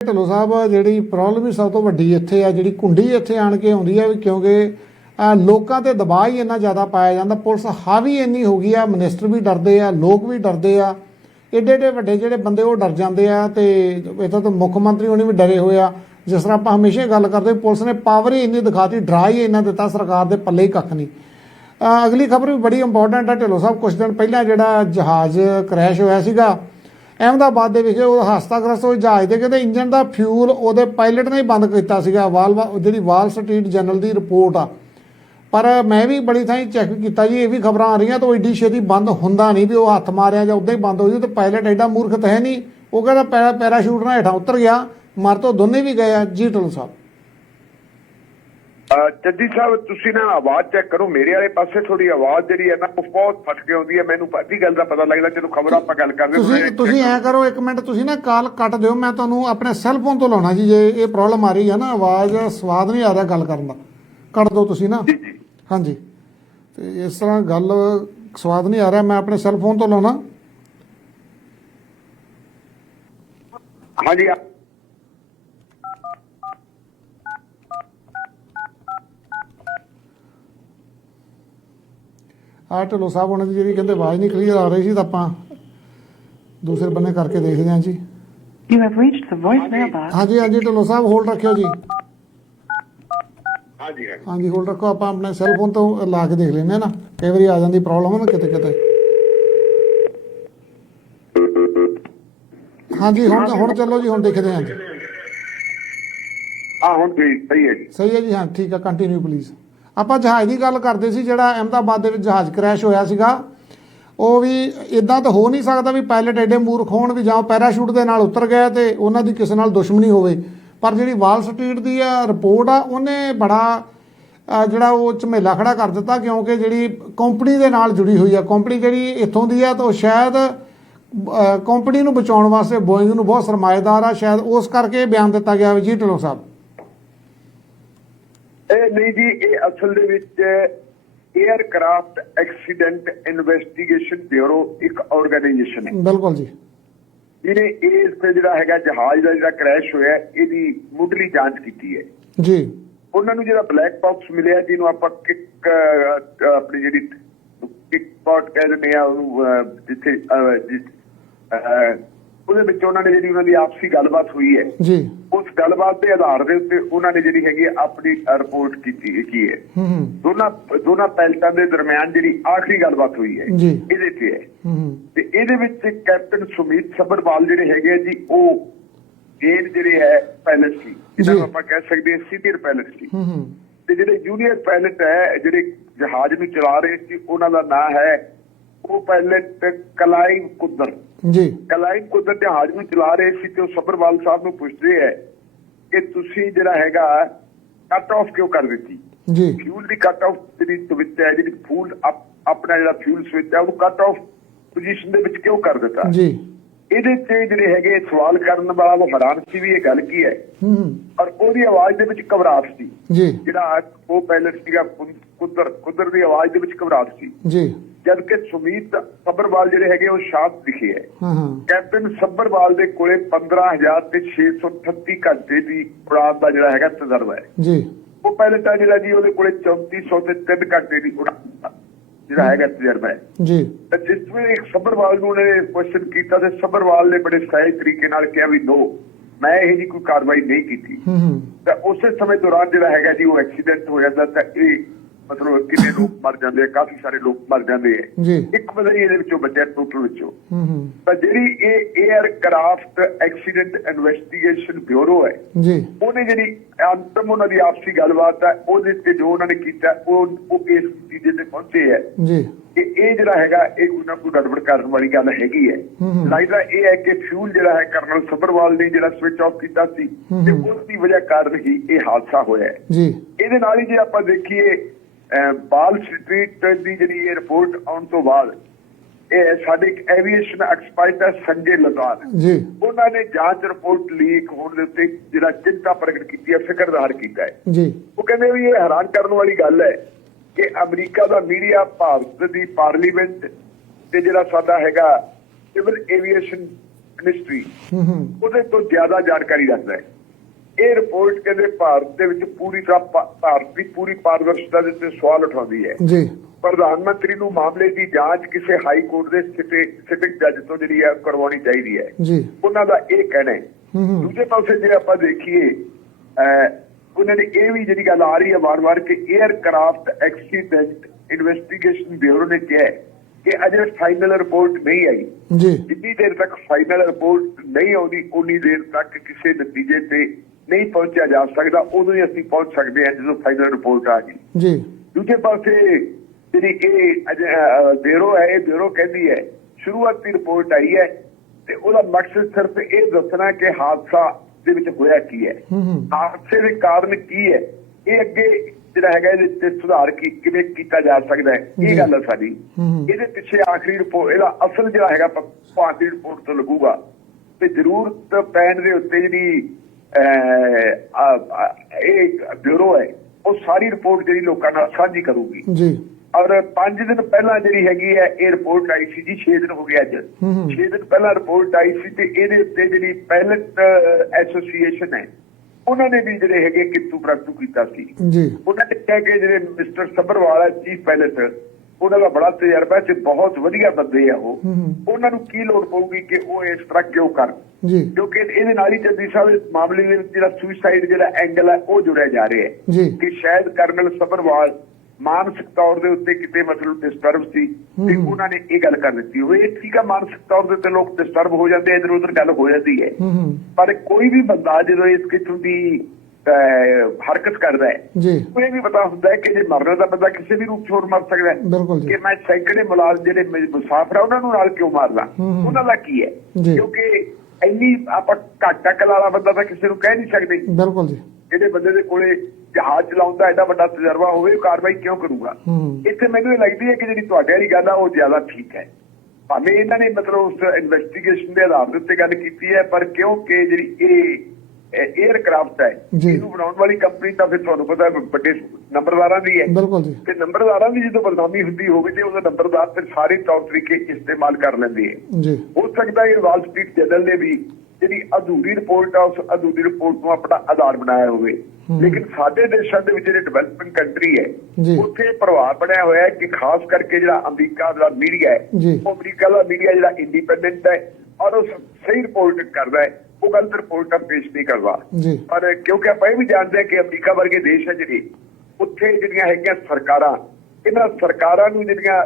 ਢਿੱਲੋਂ ਸਾਹਿਬ, ਜਿਹੜੀ ਪ੍ਰੋਬਲਮ ਹੀ ਸਭ ਤੋਂ ਵੱਡੀ ਇੱਥੇ ਆ, ਜਿਹੜੀ ਕੁੰਡੀ ਇੱਥੇ ਆਣ ਕੇ ਆਉਂਦੀ ਆ ਵੀ ਕਿਉਂਕਿ ਲੋਕਾਂ ਤੇ ਦਬਾਅ ਹੀ ਇੰਨਾ ਜ਼ਿਆਦਾ ਪਾਇਆ ਜਾਂਦਾ, ਪੁਲਿਸ ਹਾਵੀ ਇੰਨੀ ਹੋ ਗਈ ਆ ਮਿਨਿਸਟਰ ਵੀ ਡਰਦੇ ਆ, ਲੋਕ ਵੀ ਡਰਦੇ ਆ, ਏਡੇ ਏਡੇ ਵੱਡੇ ਜਿਹੜੇ ਬੰਦੇ ਉਹ ਡਰ ਜਾਂਦੇ ਆ ਤੇ ਇਥੋਂ ਤਾਂ ਮੁੱਖ ਮੰਤਰੀ ਹੋਣੀ ਵੀ ਡਰੇ ਹੋਏ ਆ। ਜਿਸ ਤਰ੍ਹਾਂ ਆਪਾਂ ਹਮੇਸ਼ਾ ਹੀ ਗੱਲ ਕਰਦੇ ਪੁਲਿਸ ਨੇ ਪਾਵਰ ਹੀ ਇੰਨੀ ਦਿਖਾਤੀ, ਡਰਾ ਹੀ ਇੰਨਾ ਦਿੱਤਾ, ਸਰਕਾਰ ਦੇ ਪੱਲੇ ਹੀ ਕੱਖ ਨਹੀਂ। ਅਗਲੀ ਖਬਰ ਵੀ ਬੜੀ ਇੰਪੋਰਟੈਂਟ ਆ, ਢਿੱਲੋਂ ਸਾਹਿਬ ਕੁਝ ਦਿਨ ਪਹਿਲਾਂ ਜਿਹੜਾ ਜਹਾਜ਼ ਕ੍ਰੈਸ਼ ਹੋਇਆ ਸੀਗਾ ਅਹਿਮਦਾਬਾਦ ਦੇ ਵਿਖੇ ਉਹ ਹਸਤਾਗ੍ਰਸਤ ਹੋਏ ਜਹਾਜ਼ ਦੇ ਕਹਿੰਦੇ ਇੰਜਨ ਦਾ ਫਿਊਲ ਉਹਦੇ ਪਾਇਲਟ ਨੇ ਹੀ ਬੰਦ ਕੀਤਾ ਸੀਗਾ, ਵਾਲ ਜਿਹੜੀ ਵਾਲ ਸਟਰੀਟ ਜਰਨਲ ਦੀ ਰਿਪੋਰਟ ਆ। ਪਰ ਮੈਂ ਵੀ ਬੜੀ ਥਾਈਂ ਚੈੱਕ ਕੀਤਾ ਜੀ, ਇਹ ਵੀ ਖਬਰਾਂ ਆ ਰਹੀਆਂ ਤਾਂ ਉਹ ਏਡੀ ਛੇਤੀ ਬੰਦ ਹੁੰਦਾ ਨਹੀਂ ਵੀ ਉਹ ਹੱਥ ਮਾਰਿਆ ਜਾਂ ਉਦਾਂ ਹੀ ਬੰਦ ਹੋ ਜੀ ਤੇ ਪਾਇਲਟ ਐਡਾ ਮੂਰਖ ਤਾਂ ਹੈ ਨਹੀਂ। ਉਹ ਕਹਿੰਦਾ ਪੈਰਾ, ਪੈਰਾਸ਼ੂਟ ਨਾਲ ਹੇਠਾਂ ਉਤਰ ਗਿਆ, ਮਰ ਤੋਂ ਦੋਨੇ ਵੀ ਗਏ ਆ, ਜੀ ਢਿੱਲੋਂ ਸਾਹਿਬ। ਜੱਜੀ ਸਾਹਿਬ ਤੁਸੀਂ ਨਾ ਆਵਾਜ਼ ਚੈੱਕ ਕਰੋ। ਮੇਰੇ ਵਾਲੇ ਪਾਸੇ ਥੋੜੀ ਆਵਾਜ਼ ਜਿਹੜੀ ਹੈ ਨਾ ਉਹ ਬਹੁਤ ਫਟ ਕੇ ਆਉਂਦੀ ਹੈ। ਮੈਨੂੰ ਅੱਧੀ ਗੱਲ ਦਾ ਪਤਾ ਲੱਗਦਾ ਜਦੋਂ ਖਬਰ ਆਪਾਂ ਗੱਲ ਕਰਦੇ ਤੁਸੀਂ ਤੁਸੀਂ ਐ ਕਰੋ ਇੱਕ ਮਿੰਟ ਤੁਸੀਂ ਨਾ ਕਾਲ ਕੱਟ ਦਿਓ। ਮੈਂ ਤੁਹਾਨੂੰ ਆਪਣੇ ਸੈੱਲ ਫੋਨ ਤੋਂ ਲਾਉਣਾ ਜੀ ਜੇ ਇਹ ਪ੍ਰੋਬਲਮ ਆ ਰਹੀ ਹੈ ਨਾ ਆਵਾਜ਼ ਸਵਾਦ ਨਹੀਂ ਆ ਰਿਹਾ ਗੱਲ ਕਰਨ ਦਾ। ਕੱਟ ਦਿਓ ਤੁਸੀਂ ਨਾ। ਜੀ ਜੀ। ਹਾਂਜੀ। ਤੇ ਇਸ ਤਰ੍ਹਾਂ ਗੱਲ ਸਵਾਦ ਨਹੀਂ ਆ ਰਿਹਾ ਮੈਂ ਆਪਣੇ ਸੈੱਲ ਫੋਨ ਤੋਂ ਲਾਉਣਾ। ਹਾਂਜੀ ਆਹ ਢਿੱਲੋਂ ਸਾਹਿਬ ਉਹਨਾਂ ਦੀ ਜਿਹੜੀ ਕਹਿੰਦੇ ਆਵਾਜ਼ ਨਹੀਂ ਕਲੀਅਰ ਆ ਰਹੀ ਸੀ ਤਾਂ ਆਪਾਂ ਦੂਸਰੇ ਬੰਨੇ ਕਰਕੇ ਦੇਖਦੇ ਹਾਂ ਜੀ। You have reached the voicemail box. ਹਾਂਜੀ ਹਾਂਜੀ ਢਿੱਲੋਂ ਸਾਹਿਬ ਹੋਲਡ ਰੱਖਿਓ ਜੀ। ਹਾਂਜੀ ਹਾਂਜੀ। ਹਾਂਜੀ ਹੋਲਡ ਰੱਖੋ ਆਪਾਂ ਆਪਣੇ ਸੈੱਲ ਫੋਨ ਤੋਂ ਲਾ ਕੇ ਦੇਖ ਲੈਂਦੇ ਹਾਂ ਨਾ। ਕਈ ਵਾਰੀ ਆ ਜਾਂਦੀ ਪ੍ਰੋਬਲਮ ਨਾ ਕਿਤੇ ਕਿਤੇ। ਹਾਂਜੀ ਹੁਣ ਹੁਣ ਚੱਲੋ ਜੀ ਹੁਣ ਦੇਖਦੇ ਹਾਂ ਜੀ। ਆ ਹੁਣ ਠੀਕ ਸਹੀ ਹੈ ਜੀ। ਸਹੀ ਹੈ ਜੀ ਹਾਂ ਠੀਕ ਹੈ ਕੰਟੀਨਿਊ ਪਲੀਜ਼ ਆਪਾਂ ਜਹਾਜ਼ ਦੀ ਗੱਲ ਕਰਦੇ ਸੀ, ਜਿਹੜਾ ਅਹਿਮਦਾਬਾਦ ਦੇ ਵਿੱਚ ਜਹਾਜ਼ ਕ੍ਰੈਸ਼ ਹੋਇਆ ਸੀਗਾ। ਉਹ ਵੀ ਇਦਾਂ ਤਾਂ ਹੋ ਨਹੀਂ ਸਕਦਾ ਵੀ ਪਾਇਲਟ ਐਡੇ ਮੂਰਖ ਹੋਣ ਵੀ ਜਾਂ ਪੈਰਾਸ਼ੂਟ ਦੇ ਨਾਲ ਉਤਰ ਗਏ ਤੇ ਉਹਨਾਂ ਦੀ ਕਿਸੇ ਨਾਲ ਦੁਸ਼ਮਣੀ ਹੋਵੇ। ਪਰ ਜਿਹੜੀ ਵਾਲ ਸਟਰੀਟ ਦੀ ਆ ਰਿਪੋਰਟ ਆ, ਉਹਨੇ ਬੜਾ ਜਿਹੜਾ ਉਹ ਝਮੇਲਾ ਖੜਾ ਕਰ ਦਿੱਤਾ ਕਿਉਂਕਿ ਜਿਹੜੀ ਕੰਪਨੀ ਦੇ ਨਾਲ ਜੁੜੀ ਹੋਈ ਆ। ਕੰਪਨੀ ਜਿਹੜੀ ਇੱਥੋਂ ਦੀ ਆ, ਤਾਂ ਉਹ ਸ਼ਾਇਦ ਕੰਪਨੀ ਨੂੰ ਬਚਾਉਣ ਵਾਸਤੇ ਬੋਇੰਗ ਨੂੰ ਬਹੁਤ ਸਰਮਾਏਦਾਰ ਆ। ਸ਼ਾਇਦ ਉਸ ਕਰਕੇ ਇਹ ਬਿਆਨ ਦਿੱਤਾ ਗਿਆ ਵੀ ਜੀ ਢਿੱਲੋਂ ਸਾਹਿਬ। ਇਹ ਨਹੀਂ ਜੀ ਇਹ ਅਸਲ ਦੇ ਵਿੱਚ 에ਅਰਕ੍ਰਾਫਟ ਐਕਸੀਡੈਂਟ ਇਨਵੈਸਟੀਗੇਸ਼ਨ ਬਿਊਰੋ ਇੱਕ ਆਰਗੇਨਾਈਜੇਸ਼ਨ ਹੈ। ਬਿਲਕੁਲ ਜੀ। ਜਿਹਨੇ ਇਸ ਤੇ ਜਿਹੜਾ ਹੈਗਾ ਜਹਾਜ਼ ਦਾ ਜਿਹੜਾ ਕ੍ਰੈਸ਼ ਹੋਇਆ ਇਹਦੀ ਮੁੱਢਲੀ ਜਾਂਚ ਕੀਤੀ ਹੈ। ਜੀ। ਉਹਨਾਂ ਨੂੰ ਜਿਹੜਾ ਬਲੈਕ ਬਾਕਸ ਮਿਲਿਆ ਜਿਹਨੂੰ ਆਪਾਂ ਕਿੱਕ ਆਪਣੀ ਜਿਹੜੀ ਕਿੱਕ ਪਾਟ ਕਹਿ ਦਿੰਦੇ ਆ ਉਹਨੂੰ ਜਿੱਥੇ ਉਹਦੇ ਵਿੱਚ ਉਹਨਾਂ ਨੇ ਜਿਹੜੀ ਉਹਨਾਂ ਦੀ ਆਪਸੀ ਗੱਲਬਾਤ ਹੋਈ ਹੈ ਜੀ। ਉਸ ਗੱਲਬਾਤ ਦੇ ਆਧਾਰ ਦੇ ਉੱਤੇ ਉਹਨਾਂ ਨੇ ਜਿਹੜੀ ਹੈਗੀ ਆਪਣੀ ਰਿਪੋਰਟ ਕੀਤੀ ਕੀ ਹੈ। ਦੋਨਾਂ ਦੋਨਾਂ ਪੈਲਟਾਂ ਦੇ ਦਰਮਿਆਨ ਜਿਹੜੀ ਆਖਰੀ ਗੱਲਬਾਤ ਹੋਈ ਹੈ। ਇਹਦੇ ਤੇ ਹੈ। ਤੇ ਇਹਦੇ ਵਿੱਚ ਕੈਪਟਨ ਸੁਮੀਤ ਸਬਰਵਾਲ ਜਿਹੜੇ ਹੈਗੇ ਆ ਜੀ ਉਹ ਗੇਟ ਜਿਹੜੇ ਹੈ ਪਾਇਲਟ ਸੀ ਜਿਹਨਾਂ। ਨੂੰ ਆਪਾਂ ਕਹਿ ਸਕਦੇ ਹਾਂ ਸੀਨੀਅਰ ਪਾਇਲਟ ਸੀ। ਤੇ ਜਿਹੜੇ ਜੂਨੀਅਰ ਪਾਇਲਟ ਹੈ ਜਿਹੜੇ ਜਹਾਜ਼ ਨੂੰ ਚਲਾ ਰਹੇ ਸੀ ਉਹਨਾਂ ਦਾ ਨਾਮ ਹੈ ਉਹ ਪਾਇਲਟ ਕਲਾਈਵ ਕੁਦਰ। ਜੀ। ਕਲਾਈਵ ਕੁਦਰ ਜਹਾਜ਼ ਨੂੰ ਚਲਾ ਰਹੇ ਸੀ ਤੇ ਉਹ ਸਬਰਵਾਲ ਸਾਹਿਬ ਨੂੰ ਪੁੱਛਦੇ ਹੈ ਕਿ ਤੁਸੀਂ ਜਿਹੜਾ ਹੈਗਾ ਕੱਟ ਆਫ ਕਿਉਂ ਕਰ ਦਿੱਤੀ? ਜੀ। ਫਿਊਲ ਦੀ ਕੱਟ ਆਫ ਜਿਹੜੀ ਸਵਿਚ ਹੈ ਜਿਹੜੀ ਫੂਲ ਆਪਣਾ ਜਿਹੜਾ ਫਿਊਲ ਸਵਿਚ ਹੈ ਉਹਨੂੰ ਕੱਟ ਆਫ ਪੋਜੀਸ਼ਨ ਦੇ ਵਿੱਚ ਕਿਉਂ ਕਰ ਦਿੱਤਾ? ਜੀ। ਇਹਦੇ ਤੇ ਜਿਹੜੇ ਹੈਗੇ ਸਵਾਲ ਕਰਨ ਵਾਲਾ ਉਹ ਹੈਰਾਨ ਸੀ ਵੀ ਇਹ ਗੱਲ ਕੀ ਹੈ। ਔਰ ਉਹਦੀ ਆਵਾਜ਼ ਦੇ ਵਿੱਚ ਘਬਰਾਹਟ ਸੀ। ਜੀ। ਜਿਹੜਾ ਉਹ ਪਾਇਲਟ ਸੀਗਾ ਕੁਦਰ। ਕੁਦਰ ਦੀ ਆਵਾਜ਼ ਦੇ ਵਿੱਚ ਘਬਰਾਹਟ ਸੀ। ਜੀ। ਜਦ ਕਿ ਸੁਮੀਤ ਸੱਬਰਵਾਲ ਜਿਹੜੇ ਹੈਗੇ ਉਹ ਸ਼ਾਂਤ ਦਿਖੇ ਹੈ। ਕੈਪਟਨ ਸੱਬਰਵਾਲ ਦੇ ਕੋਲੇ 15000 ਤੇ 638 ਘੰਟੇ ਦੀ ਉਡਾਨ ਦਾ ਜਿਹੜਾ ਹੈਗਾ ਤਜਰਬਾ ਹੈ। ਜੀ। ਉਹ ਪਾਇਲਟ ਆ ਜਿਹੜਾ ਜੀ ਉਹਦੇ ਕੋਲੇ 3400 ਤੇ 3 ਘੰਟੇ ਦੀ ਉਡਾਨ ਜਿਹੜਾ ਹੈਗਾ ਤਜਰਬਾ ਹੈ। ਜੀ। ਤਾਂ ਜਿਸ ਵੇਲੇ ਇੱਕ ਸੱਬਰਵਾਲ ਨੂੰ ਉਹਨੇ ਕੁਐਸਚਨ ਕੀਤਾ ਤੇ ਸੱਬਰਵਾਲ ਨੇ ਬੜੇ ਸਹੀ ਤਰੀਕੇ ਨਾਲ ਕਿਹਾ ਵੀ ਨੋ ਮੈਂ ਇਹ ਜੀ ਕੋਈ ਕਾਰਵਾਈ ਨਹੀਂ ਕੀਤੀ। ਹੂੰ ਹੂੰ। ਤਾਂ ਉਸੇ ਸਮੇਂ ਦੌਰਾਨ ਜਿਹੜਾ ਹੈਗਾ ਜੀ ਉਹ ਐਕਸੀਡੈਂਟ ਹੋ ਜਾਂਦਾ ਤਾਂ ਇਹ ਮਤਲਬ ਕਿੰਨੇ ਲੋਕ ਮਰ ਜਾਂਦੇ ਆ ਕਾਫੀ ਸਾਰੇ ਲੋਕ ਮਰ ਜਾਂਦੇ ਆ। ਇੱਕ ਹੀ ਇਹਦੇ ਵਿੱਚੋਂ ਬਚਿਆ ਟੋਟਲ ਵਿੱਚੋਂ। ਹੂੰ ਹੂੰ। ਤਾਂ ਜਿਹੜੀ ਇਹ 에ਅਰਕ੍ਰਾਫਟ ਐਕਸੀਡੈਂਟ ਇਨਵੈਸਟੀਗੇਸ਼ਨ ਬਿਊਰੋ ਹੈ ਜੀ। ਉਹਨੇ ਜਿਹੜੀ ਅੰਤਮ ਉਹਨਾਂ ਦੀ ਆਪਸੀ ਗੱਲਬਾਤ ਹੈ ਉਹਦੇ ਤੇ ਜੋ ਉਹਨਾਂ ਨੇ ਕੀਤਾ ਉਹ ਉਹ ਇਸ ਨਤੀਜੇ ਤੇ ਪਹੁੰਚੇ ਹੈ। ਜੀ। ਕਿ ਇਹ ਜਿਹੜਾ ਹੈਗਾ ਇਹ ਕੋਈ ਨਾ ਕੋਈ ਗੜਬੜ ਕਰਨ ਵਾਲੀ ਗੱਲ ਹੈਗੀ ਹੈ। ਲੱਗਦਾ ਇਹ ਹੈ ਕਿ ਫਿਊਲ ਜਿਹੜਾ ਹੈ ਕਰਨਲ ਸਬਰਵਾਲ ਨੇ ਜਿਹੜਾ ਸਵਿਚ ਆਫ ਕੀਤਾ ਸੀ ਤੇ। ਉਸ ਦੀ ਵਜ੍ਹਾ ਕਾਰਨ ਹੀ ਇਹ ਹਾਦਸਾ ਹੋਇਆ ਹੈ। ਜੀ। ਇਹਦੇ ਨਾਲ ਹੀ ਜੇ ਆਪਾਂ ਦੇਖੀਏ ਬਾਲ ਸਟਰੀਟ ਦੀ ਜਿਹੜੀ ਇਹ ਰਿਪੋਰਟ ਆਉਣ ਤੋਂ ਬਾਅਦ ਇਹ ਸਾਡੇ ਇੱਕ ਐਵੀਏਸ਼ਨ ਐਕਸਪਰਟ ਹੈ ਸੰਜੇ ਲਦਾਨ ਜੀ। ਉਹਨਾਂ ਨੇ ਜਾਂਚ ਰਿਪੋਰਟ ਲੀਕ ਹੋਣ ਦੇ ਉੱਤੇ ਜਿਹੜਾ ਚਿੰਤਾ ਪ੍ਰਗਟ ਕੀਤੀ ਹੈ ਫਿਕਰ ਜ਼ਾਹਰ ਕੀਤਾ ਹੈ। ਜੀ। ਉਹ ਕਹਿੰਦੇ ਵੀ ਇਹ ਹੈਰਾਨ ਕਰਨ ਵਾਲੀ ਗੱਲ ਹੈ ਕਿ ਅਮਰੀਕਾ ਦਾ ਮੀਡੀਆ ਭਾਰਤ ਦੀ ਪਾਰਲੀਮੈਂਟ ਤੇ ਜਿਹੜਾ ਸਾਡਾ ਹੈਗਾ ਸਿਵਲ ਐਵੀਏਸ਼ਨ ਮਿਨਿਸਟਰੀ ਉਹਦੇ ਤੋਂ ਜ਼ਿਆਦਾ ਜਾਣਕਾਰੀ ਰੱਖਦਾ ਹੈ। ਇਹ ਰਿਪੋਰਟ ਕਹਿੰਦੇ ਭਾਰਤ ਦੇ ਵਿੱਚ ਪੂਰੀ ਤਰ੍ਹਾਂ ਭਾਰਤ ਦੀ ਪੂਰੀ ਪਾਰਦਰਸ਼ਤਾ ਦੇ ਉੱਤੇ ਸਵਾਲ ਉਠਾਉਂਦੀ ਹੈ। ਜੀ। ਪ੍ਰਧਾਨ ਮੰਤਰੀ ਨੂੰ ਮਾਮਲੇ ਦੀ ਜਾਂਚ ਕਿਸੇ ਹਾਈ ਕੋਰਟ ਦੇ ਸਿਟਿੰਗ ਜੱਜ ਤੋਂ ਜਿਹੜੀ ਹੈ ਕਰਵਾਉਣੀ ਚਾਹੀਦੀ ਹੈ। ਜੀ। ਉਹਨਾਂ ਦਾ ਇਹ ਕਹਿਣਾ ਹੈ। ਦੂਜੇ ਪਾਸੇ ਜੇ ਆਪਾਂ ਦੇਖੀਏ ਉਹਨਾਂ ਦੀ ਇਹ ਵੀ ਜਿਹੜੀ ਗੱਲ ਆ ਰਹੀ ਹੈ ਵਾਰ-ਵਾਰ ਕਿ 에ਅਰਕ੍ਰਾਫਟ ਐਕਸੀਡੈਂਟ ਇਨਵੈਸਟੀਗੇਸ਼ਨ ਬਿਊਰੋ ਨੇ ਕਿਹਾ ਕਿ ਅਜੇ ਫਾਈਨਲ ਰਿਪੋਰਟ ਨਹੀਂ ਆਈ। ਜੀ। ਜਿੰਨੀ ਦੇਰ ਤੱਕ ਫਾਈਨਲ ਰਿਪੋਰਟ ਨਹੀਂ ਆਉਂਦੀ ਉਨੀ ਦੇਰ ਤੱਕ ਕਿਸੇ ਨਤੀਜੇ ਤੇ ਨਹੀਂ ਪਹੁੰਚਿਆ ਜਾ ਸਕਦਾ ਉਦੋਂ ਹੀ ਅਸੀਂ ਪਹੁੰਚ ਸਕਦੇ ਹਾਂ ਜਦੋਂ ਫਾਈਨਲ ਰਿਪੋਰਟ ਆ ਗਈ। ਜੀ। ਦੂਜੇ ਪਾਸੇ ਜਿਹੜੀ ਅਹ ਬਿਊਰੋ ਹੈ ਇਹ ਬਿਊਰੋ ਕਹਿੰਦੀ ਹੈ ਸ਼ੁਰੂਆਤੀ ਰਿਪੋਰਟ ਆਈ ਹੈ ਤੇ ਉਹਦਾ ਮਕਸਦ ਸਿਰਫ ਇਹ ਦੱਸਣਾ ਕਿ ਹਾਦਸਾ ਦੇ ਵਿੱਚ ਹੋਇਆ ਕੀ ਹੈ। ਹਾਦਸੇ ਦੇ ਕਾਰਨ ਕੀ ਹੈ ਇਹ ਅੱਗੇ ਜਿਹੜਾ ਹੈਗਾ ਇਹਦੇ ਤੇ ਸੁਧਾਰ ਕੀ ਕਿਵੇਂ ਕੀਤਾ ਜਾ ਸਕਦਾ ਹੈ। ਇਹ ਗੱਲ ਹੈ ਸਾਡੀ। ਇਹਦੇ ਪਿੱਛੇ ਆਖਰੀ ਰਿਪੋਰਟ ਇਹਦਾ ਅਸਲ ਜਿਹੜਾ ਹੈਗਾ ਭਾਰਤੀ ਰਿਪੋਰਟ ਤੋਂ ਲੱਗੂਗਾ। ਤੇ ਜ਼ਰੂਰਤ ਪੈਣ ਦੇ ਉੱਤੇ ਜਿਹੜੀ ਇਹ ਬਿਊਰੋ ਹੈ ਉਹ ਸਾਰੀ ਰਿਪੋਰਟ ਜਿਹੜੀ ਲੋਕਾਂ ਨਾਲ ਸਾਂਝੀ ਕਰੂਗੀ। ਜੀ। ਔਰ 5 ਦਿਨ ਪਹਿਲਾਂ ਜਿਹੜੀ ਹੈਗੀ ਹੈ ਇਹ ਰਿਪੋਰਟ ਆਈ ਸੀ ਜੀ 6 ਦਿਨ ਹੋ ਗਏ ਅੱਜ। ਹੂੰ ਹੂੰ। 6 ਦਿਨ ਪਹਿਲਾਂ ਰਿਪੋਰਟ ਆਈ ਸੀ ਤੇ ਇਹਦੇ ਉੱਤੇ ਜਿਹੜੀ ਪੈਲਟ ਐਸੋਸੀਏਸ਼ਨ ਹੈ ਉਹਨਾਂ ਨੇ ਵੀ ਜਿਹੜੇ ਹੈਗੇ ਕਿੰਤੂ ਪ੍ਰੰਤੂ ਕੀਤਾ ਸੀ। ਜੀ। ਉਹਨਾਂ ਨੇ ਕਿਹਾ ਕਿ ਜਿਹੜੇ ਮਿਸਟਰ ਸੱਭਰਵਾਲ ਹੈ ਚੀਫ ਪੈਲਟ ਉਹਨਾਂ ਦਾ ਬੜਾ ਤਜਰਬਾ ਤੇ ਬਹੁਤ ਵਧੀਆ ਬੰਦੇ ਆ ਉਹ। ਉਹਨਾਂ ਨੂੰ ਕੀ ਲੋੜ ਪਊਗੀ ਕਿ ਉਹ ਇਸ ਤਰ੍ਹਾਂ ਕਿਉਂ ਕਰਨ? ਜੀ। ਕਿਉਂਕਿ ਇਹਦੇ ਨਾਲ ਹੀ ਜੱਦੀ ਸਾਹਿਬ ਇਸ ਮਾਮਲੇ ਦੇ ਵਿੱਚ ਜਿਹੜਾ ਸੁਸਾਈਡ ਜਿਹੜਾ ਐਂਗਲ ਹੈ ਉਹ ਜੁੜਿਆ ਜਾ ਰਿਹਾ ਹੈ। ਕਿ ਸ਼ਾਇਦ ਕਰਨਲ ਸਬਰਵਾਲ ਮਾਨਸਿਕ ਤੌਰ ਦੇ ਉੱਤੇ ਕਿਤੇ ਮਤਲਬ ਡਿਸਟਰਬ ਸੀ ਤੇ। ਉਹਨਾਂ ਨੇ ਇਹ ਗੱਲ ਕਰ ਦਿੱਤੀ ਹੋਵੇ। ਇਹ ਠੀਕ ਆ ਮਾਨਸਿਕ ਤੌਰ ਦੇ ਉੱਤੇ ਲੋਕ ਡਿਸਟਰਬ ਹੋ ਜਾਂਦੇ ਇਧਰ ਉਧਰ ਗੱਲ ਹੋ ਜਾਂਦੀ ਹੈ। ਪਰ ਕੋਈ ਵੀ ਬੰਦਾ ਜਦੋਂ ਇਸ ਕਿਸਮ ਦੀ ਹਰਕਤ ਕਰਦਾ ਹੈ। ਜੀ। ਉਹ ਇਹ ਵੀ ਪਤਾ ਹੁੰਦਾ ਹੈ ਕਿ ਜੇ ਮਰਨਾ ਦਾ ਬੰਦਾ ਕਿਸੇ ਵੀ ਰੂਪ 'ਚ ਹੋਰ ਮਰ ਸਕਦਾ ਹੈ। ਕਿ ਮੈਂ ਸੈਂਕੜੇ ਮੁਲਾਜ਼ਮ ਜਿਹੜੇ ਮੇਰੇ ਮੁਸਾਫਰ ਆ ਉਹਨਾਂ ਨੂੰ ਨਾਲ ਕਿਉਂ ਮਾਰਦਾ ਹਮ। ਉਹਨਾਂ ਦਾ ਕੀ ਹੈ। ਕਿਉਂਕਿ ਇੰਨੀ ਆਪਾਂ ਘੱਟ ਅਕਲ ਵਾਲਾ ਬੰਦਾ ਤਾਂ ਕਿਸੇ ਨੂੰ ਕਹਿ ਨਹੀਂ ਸਕਦੇ। ਬਿਲਕੁਲ ਜੀ। ਜਿਹੜੇ ਬੰਦੇ ਦੇ ਕੋਲੇ ਜਹਾਜ਼ ਚਲਾਉਣ ਦਾ ਐਡਾ ਵੱਡਾ ਤਜਰਬਾ ਹੋਵੇ ਉਹ ਕਾਰਵਾਈ ਕਿਉਂ ਕਰੂਗਾ? ਇੱਥੇ ਮੈਨੂੰ ਇਹ ਲੱਗਦੀ ਹੈ ਕਿ ਜਿਹੜੀ ਤੁਹਾਡੇ ਵਾਲੀ ਗੱਲ ਆ ਉਹ ਜ਼ਿਆਦਾ ਠੀਕ ਹੈ। ਭਾਵੇਂ ਇਹਨਾਂ ਨੇ ਮਤਲਬ ਉਸ ਇਨਵੈਸਟੀਗੇਸ਼ਨ ਦੇ ਆਧਾਰ ਦੇ ਉੱਤੇ ਗੱਲ ਕੀਤੀ ਹੈ ਪਰ ਕਿਉਂਕਿ ਜਿਹੜੀ ਇਹ 에ਅਰਕ੍ਰਾਫਟ ਹੈ। ਇਹਨੂੰ ਬਣਾਉਣ ਵਾਲੀ ਕੰਪਨੀ ਤਾਂ ਫਿਰ ਤੁਹਾਨੂੰ ਪਤਾ ਹੈ ਵੱਡੇ ਨੰਬਰਦਾਰਾਂ ਦੀ ਹੈ ਬਿਲਕੁਲ ਜੀ ਤੇ ਨੰਬਰਦਾਰਾਂ ਦੀ ਜਦੋਂ ਬਦਨਾਮੀ ਹੁੰਦੀ ਹੋਵੇ ਤੇ ਉਹਦਾ ਨੰਬਰਦਾਰ ਫਿਰ ਸਾਰੇ ਤੌਰ ਤਰੀਕੇ ਇਸਤੇਮਾਲ ਕਰ ਲੈਂਦੇ ਹੈ ਜੀ ਹੋ ਸਕਦਾ ਹੈ ਵਾਲ ਸਟਰੀਟ ਜਰਨਲ ਨੇ ਵੀ ਜਿਹੜੀ ਅਧੂਰੀ ਰਿਪੋਰਟ ਆ ਉਸ ਅਧੂਰੀ ਰਿਪੋਰਟ ਨੂੰ ਆਪਣਾ ਆਧਾਰ ਬਣਾਇਆ ਹੋਵੇ। ਲੇਕਿਨ ਸਾਡੇ ਦੇਸ਼ਾਂ ਦੇ ਵਿੱਚ ਜਿਹੜੇ ਡਿਵੈਲਪਿੰਗ ਕੰਟਰੀ ਹੈ। ਉੱਥੇ ਪ੍ਰਭਾਵ ਬਣਿਆ ਹੋਇਆ ਹੈ ਕਿ ਖਾਸ ਕਰਕੇ ਜਿਹੜਾ ਅਮਰੀਕਾ ਦਾ ਮੀਡੀਆ ਹੈ। ਉਹ ਅਮਰੀਕਾ ਦਾ ਮੀਡੀਆ ਜਿਹੜਾ ਇੰਡੀਪੈਂਡੈਂਟ ਹੈ ਔਰ ਉਹ ਸਹੀ ਰਿਪੋਰਟ ਕਰਦਾ ਹੈ ਉਹ ਗਲਤ ਰਿਪੋਰਟਾਂ ਪੇਸ਼ ਨਹੀਂ ਕਰਦਾ ਜੀ। ਪਰ ਕਿਉਂਕਿ ਆਪਾਂ ਇਹ ਵੀ ਜਾਣਦੇ ਹਾਂ ਕਿ ਅਮਰੀਕਾ ਵਰਗੇ ਦੇਸ਼ ਹੈ ਜਿਹੜੇ ਉੱਥੇ ਜਿਹੜੀਆਂ ਹੈਗੀਆਂ ਸਰਕਾਰਾਂ ਇਹਨਾਂ ਸਰਕਾਰਾਂ ਨੂੰ ਜਿਹੜੀਆਂ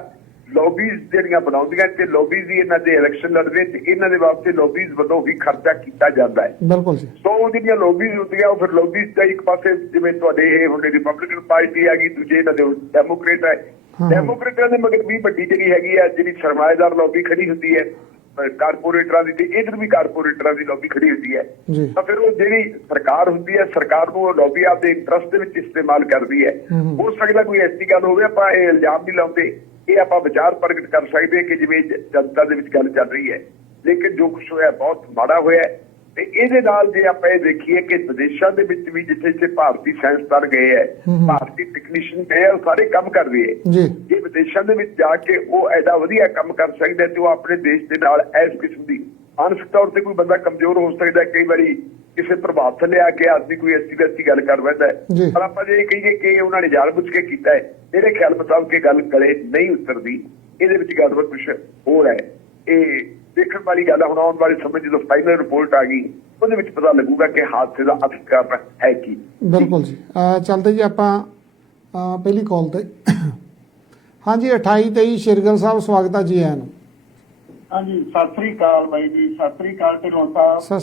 ਲੌਬੀਜ਼ ਜਿਹੜੀਆਂ ਬਣਾਉਂਦੀਆਂ ਤੇ ਲੌਬੀਜ਼ ਹੀ ਇਹਨਾਂ ਦੇ ਇਲੈਕਸ਼ਨ ਲੜਦੇ ਤੇ ਇਹਨਾਂ ਦੇ ਵਾਸਤੇ ਲੌਬੀਜ਼ ਵੱਲੋਂ ਹੀ ਖਰਚਾ ਕੀਤਾ ਜਾਂਦਾ ਹੈ। ਬਿਲਕੁਲ ਜੀ। ਸੋ ਉਹ ਜਿਹੜੀਆਂ ਲੌਬੀਜ਼ ਹੁੰਦੀਆਂ ਉਹ ਫਿਰ ਲੌਬੀਜ਼ ਦਾ ਇੱਕ ਪਾਸੇ ਜਿਵੇਂ ਤੁਹਾਡੇ ਇਹ ਹੁਣ ਰਿਪਬਲਿਕਨ ਪਾਰਟੀ ਆ ਗਈ ਦੂਜੇ ਇਹਨਾਂ ਦੇ ਡੈਮੋਕ੍ਰੇਟ ਹੈ। ਡੈਮੋਕ੍ਰੇਟਾਂ ਦੇ ਮਗਰ ਵੀ ਵੱਡੀ ਜਿਹੜੀ ਹੈਗੀ ਆ ਜਿਹੜੀ ਸਰਮਾਏਦਾਰ ਲੌਬੀ ਖੜੀ ਹੁੰਦੀ ਹੈ ਕਾਰਪੋਰੇਟਰਾਂ ਦੀ ਤੇ ਇਧਰ ਵੀ ਕਾਰਪੋਰੇਟਰਾਂ ਦੀ ਲੌਬੀ ਖੜੀ ਹੁੰਦੀ ਹੈ। ਤਾਂ ਫਿਰ ਉਹ ਜਿਹੜੀ ਸਰਕਾਰ ਹੁੰਦੀ ਹੈ ਸਰਕਾਰ ਨੂੰ ਉਹ ਲੌਬੀ ਆਪਦੇ ਇੰਟਰਸਟ ਦੇ ਵਿੱਚ ਇਸਤੇਮਾਲ ਕਰਦੀ ਹੈ। ਹੋ ਸਕਦਾ ਕੋਈ ਐਸੀ ਗੱਲ ਹੋਵੇ ਆਪਾਂ ਇਹ ਇਲਜ਼ਾਮ ਨਹੀਂ ਲਾਉਂਦੇ। ਇਹ ਆਪਾਂ ਵਿਚਾਰ ਪ੍ਰਗਟ ਕਰ ਸਕਦੇ ਕਿ ਜਿਵੇਂ ਜਨਤਾ ਦੇ ਵਿੱਚ ਗੱਲ ਚੱਲ ਰਹੀ ਹੈ। ਲੇਕਿਨ ਜੋ ਕੁਝ ਹੋਇਆ ਬਹੁਤ ਮਾੜਾ ਹੋਇਆ ਤੇ ਇਹਦੇ ਨਾਲ ਜੇ ਆਪਾਂ ਇਹ ਦੇਖੀਏ ਕਿ ਵਿਦੇਸ਼ਾਂ ਦੇ ਵਿੱਚ ਵੀ ਜਿੱਥੇ ਜਿੱਥੇ ਭਾਰਤੀ ਸਾਇੰਸਦਾਨ ਗਏ ਹਮ। ਭਾਰਤੀ ਟੈਕਨੀਸ਼ੀਅਨ ਗਏ ਉਹ ਸਾਰੇ ਕੰਮ ਕਰ ਰਹੇ ਹੈ। ਜੀ। ਵਿਦੇਸ਼ਾਂ ਦੇ ਵਿੱਚ ਜਾ ਕੇ ਉਹ ਐਡਾ ਵਧੀਆ ਕੰਮ ਕਰ ਸਕਦੇ ਤੇ ਉਹ ਆਪਣੇ ਦੇਸ਼ ਦੇ ਨਾਲ ਇਸ ਕਿਸਮ ਦੀ ਮਾਨਸਿਕ ਤੌਰ ਤੇ ਕੋਈ ਬੰਦਾ ਕਮਜ਼ੋਰ ਹੋ ਸਕਦਾ। ਕਈ ਵਾਰੀ ਕਿਸੇ ਪ੍ਰਭਾਵ ਥੱਲੇ ਆ ਕੇ ਆਦਮੀ ਕੋਈ ਐਸੀ ਵੈਸੀ ਗੱਲ ਕਰ ਬੈਠਦਾ ਪਰ ਆਪਾਂ ਜੇ ਕਹੀਏ ਕਿ ਉਹਨਾਂ ਨੇ ਜਾਣਬੁੱਝ ਕੇ ਕੀਤਾ ਹੈ ਮੇਰੇ ਖਿਆਲ ਮੁਤਾਬਕ ਇਹ ਗੱਲ ਗਲੇ ਨਹੀਂ ਉਤਰਦੀ। ਇਹਦੇ ਵਿੱਚ ਗੱਲਬਾਤ ਕੁਝ ਹੋਰ ਹੈ। ਇਹ ਦੇਖਣ ਵਾਲੀ ਗੱਲ ਹੈ ਹੁਣ ਆਉਣ ਵਾਲੇ ਸਮੇਂ ਜਦੋਂ ਫਾਈਨਲ ਰਿਪੋਰਟ ਆ ਗਈ ਉਹਦੇ ਵਿੱਚ ਪਤਾ ਲੱਗੂਗਾ ਕਿ ਹਾਦਸੇ ਦਾ ਅਸਲ ਕਾਰਨ ਹੈ ਕੀ। ਬਿਲਕੁਲ ਜੀ। ਅਹ ਚੱਲਦੇ ਜੀ ਆਪਾਂ ਪਹਿਲੀ ਕਾਲ ਤੇ। ਹਾਂਜੀ 28 23 ਸ਼ਿਰਗਲ ਸਾਹਿਬ ਸਵਾਗਤ ਹੈ ਜੀ ਆਇਆਂ ਨੂੰ। ਹਾਂਜੀ ਸਤਿ ਸ੍ਰੀ ਅਕਾਲ ਬਾਈ ਜੀ ਸਤਿ ਸ੍ਰੀ ਅਕਾਲ ਢਿੱਲੋਂ ਸਾਹਿਬ। ਸਤਿ